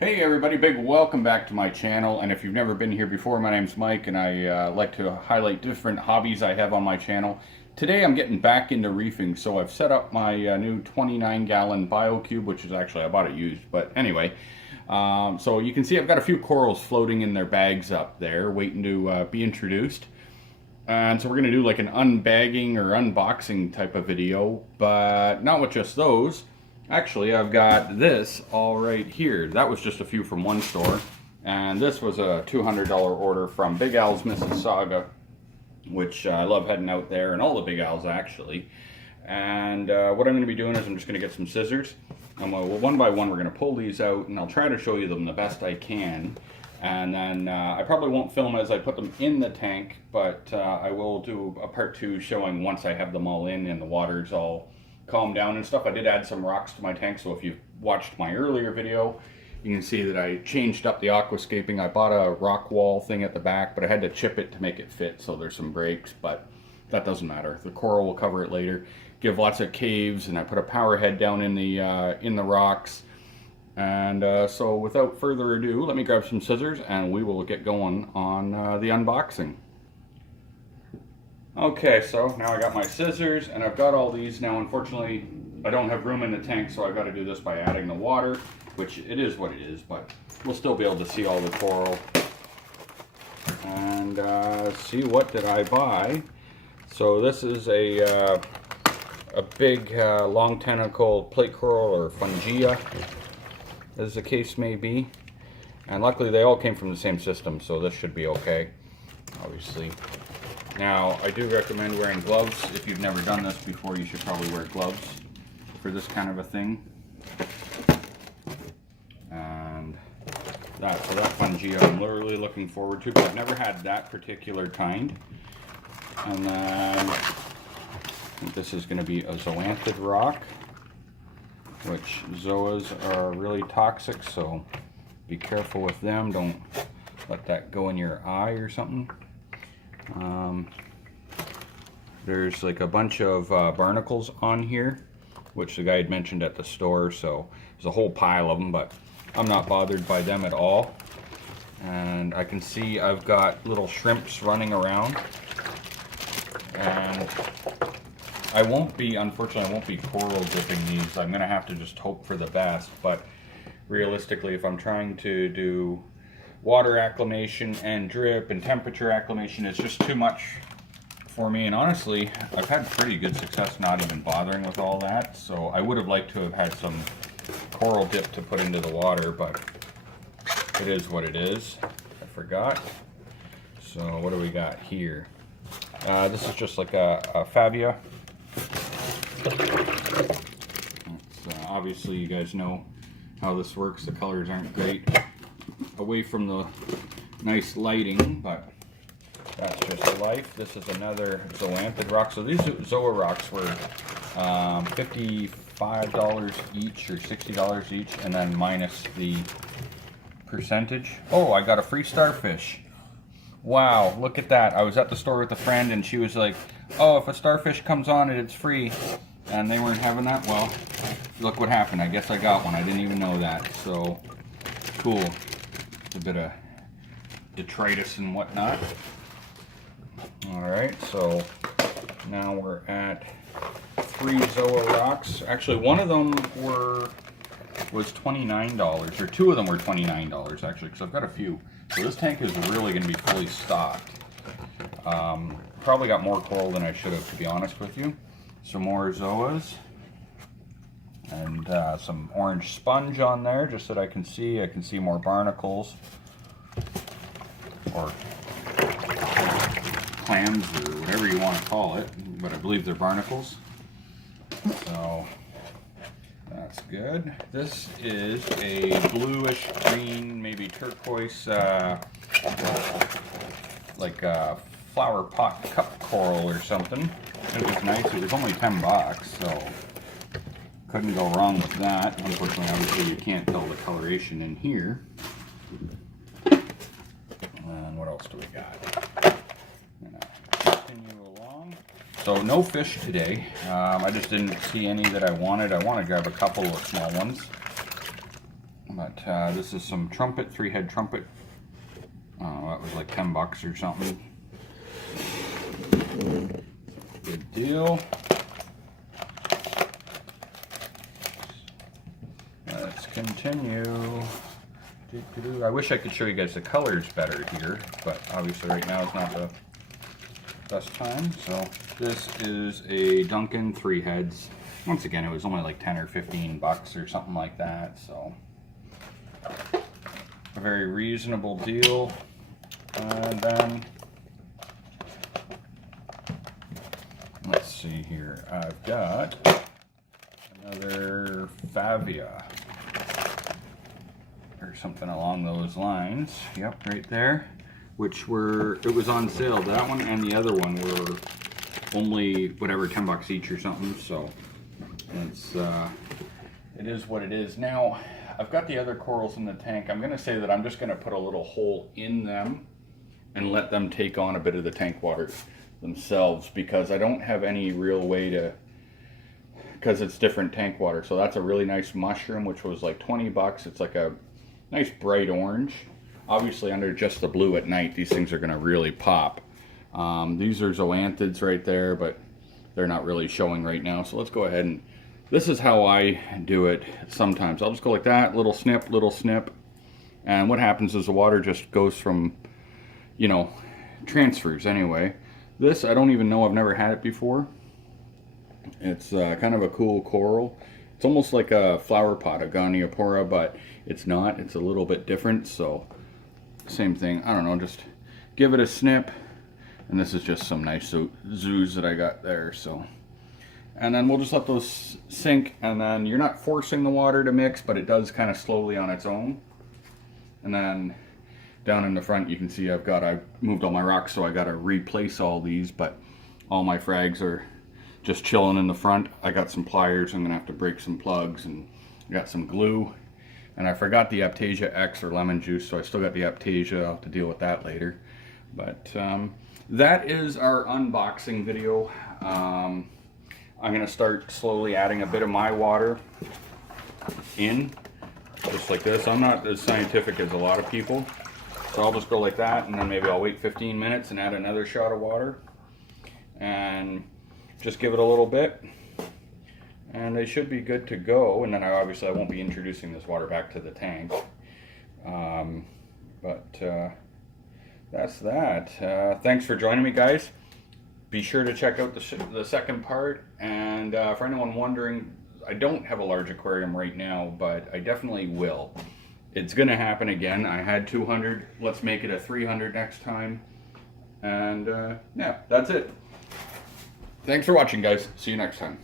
Hey everybody, big welcome back to my channel. And if you've never been here before, my name's Mike and I like to highlight different hobbies I have on my channel. Today I'm getting back into reefing, so I've set up my new 29-gallon BioCube, which is actually, I bought it used, but anyway. So you can see I've got a few corals floating in their bags up there, waiting to be introduced. And so we're going to do like an unbagging or unboxing type of video, but not with just those. Actually, I've got this all right here. That was just a few from one store. And this was a $200 order from Big Al's Mississauga, which I love heading out there, and all the Big Al's actually. And what I'm going to be doing is I'm just going to get some scissors. And one by one we're going to pull these out, and I'll try to show you them the best I can. And then I probably won't film as I put them in the tank, but I will do a part 2 showing once I have them all in and the water's all calm down and stuff. I did add some rocks to my tank, so if you watched my earlier video, you can see that I changed up the aquascaping. I bought a rock wall thing at the back, but I had to chip it to make it fit, so there's some breaks, but that doesn't matter. The coral will cover it later. Give lots of caves, and I put a power head down in the rocks. And so without further ado, let me grab some scissors and we will get going on the unboxing. Okay, so now I got my scissors and I've got all these. Now unfortunately I don't have room in the tank, so I've got to do this by adding the water, which it is what it is, but we'll still be able to see all the coral. And see, what did I buy? So this is a big long tentacle plate coral, or fungia, as the case may be. And luckily they all came from the same system, so this should be okay, obviously. Now, I do recommend wearing gloves. If you've never done this before, you should probably wear gloves for this kind of a thing. And so that fungia I'm literally looking forward to, but I've never had that particular kind. And then I think this is going to be a zoanthid rock, which zoas are really toxic, so be careful with them. Don't let that go in your eye or something. There's like a bunch of barnacles on here, which the guy had mentioned at the store, so there's a whole pile of them, but I'm not bothered by them at all. And I can see I've got little shrimps running around, and unfortunately I won't be coral dipping these. I'm gonna have to just hope for the best, but realistically, if I'm trying to do water acclimation and drip and temperature acclimation, it's just too much for me. And honestly, I've had pretty good success not even bothering with all that, so I would have liked to have had some coral dip to put into the water, but it is what it is. I forgot. So what do we got here? This is just like a Favia. Obviously you guys know how this works. The colors aren't great away from the nice lighting, but that's just life. This is another zoanthid rock. So these zoa rocks were $55 each or $60 each, and then minus the percentage. Oh, I got a free starfish. Wow, look at that. I was at the store with a friend and she was like, oh, if a starfish comes on it, it's free. And they weren't having that. Well, look what happened. I guess I got one. I didn't even know that. So cool. A bit of detritus and whatnot. Alright, so now we're at 3 zoa rocks. Actually, one of them was $29, or 2 of them were $29 actually, because I've got a few. So this tank is really going to be fully stocked. Probably got more coral than I should have, to be honest with you. Some more zoas. And some orange sponge on there, just so that I can see more barnacles, or clams, or whatever you want to call it, but I believe they're barnacles. So that's good. This is a bluish green, maybe turquoise, like a flower pot cup coral or something. It was nice. It was only $10, so couldn't go wrong with that. Unfortunately, obviously, you can't tell the coloration in here. And what else do we got? Continue along. So no fish today. I just didn't see any that I wanted. I want to grab a couple of small ones. But this is some trumpet, 3-head trumpet. That was like 10 bucks or something. Good deal. Let's continue. I wish I could show you guys the colors better here, but obviously right now is not the best time. So this is a Duncan 3 heads. Once again, it was only like 10 or 15 bucks or something like that. So a very reasonable deal. And then let's see here. I've got another Favia or something along those lines. Yep, right there. It was on sale. That one and the other one were only whatever 10 bucks each or something. So it is what it is. Now I've got the other corals in the tank. I'm gonna say that I'm just gonna put a little hole in them and let them take on a bit of the tank water themselves, because I don't have any real way to, because it's different tank water. So that's a really nice mushroom, which was like 20 bucks. It's like a nice bright orange. Obviously under just the blue at night, these things are gonna really pop. These are zoanthids right there, but they're not really showing right now. So let's go ahead and, this is how I do it sometimes. I'll just go like that, little snip. And what happens is the water just goes from, you know, transfers anyway. This, I don't even know, I've never had it before. It's kind of a cool coral. It's almost like a flower pot, a Goniopora, but it's not. It's a little bit different, so same thing. I don't know, just give it a snip. And this is just some nice zoos that I got there, so. And then we'll just let those sink, and then you're not forcing the water to mix, but it does kind of slowly on its own. And then down in the front, you can see I moved all my rocks, so I got to replace all these, but all my frags are just chilling in the front. I got some pliers. I'm gonna have to break some plugs, and I got some glue. And I forgot the Aptasia X or lemon juice, so I still got the Aptasia. I'll have to deal with that later. But that is our unboxing video. I'm gonna start slowly adding a bit of my water in, just like this. I'm not as scientific as a lot of people, so I'll just go like that, and then maybe I'll wait 15 minutes and add another shot of water and just give it a little bit, and they should be good to go. And then obviously I won't be introducing this water back to the tank, but that's that. Thanks for joining me, guys. Be sure to check out the second part, and for anyone wondering, I don't have a large aquarium right now, but I definitely will. It's gonna happen again. I had 200, let's make it a 300 next time. And yeah, that's it. Thanks for watching, guys. See you next time.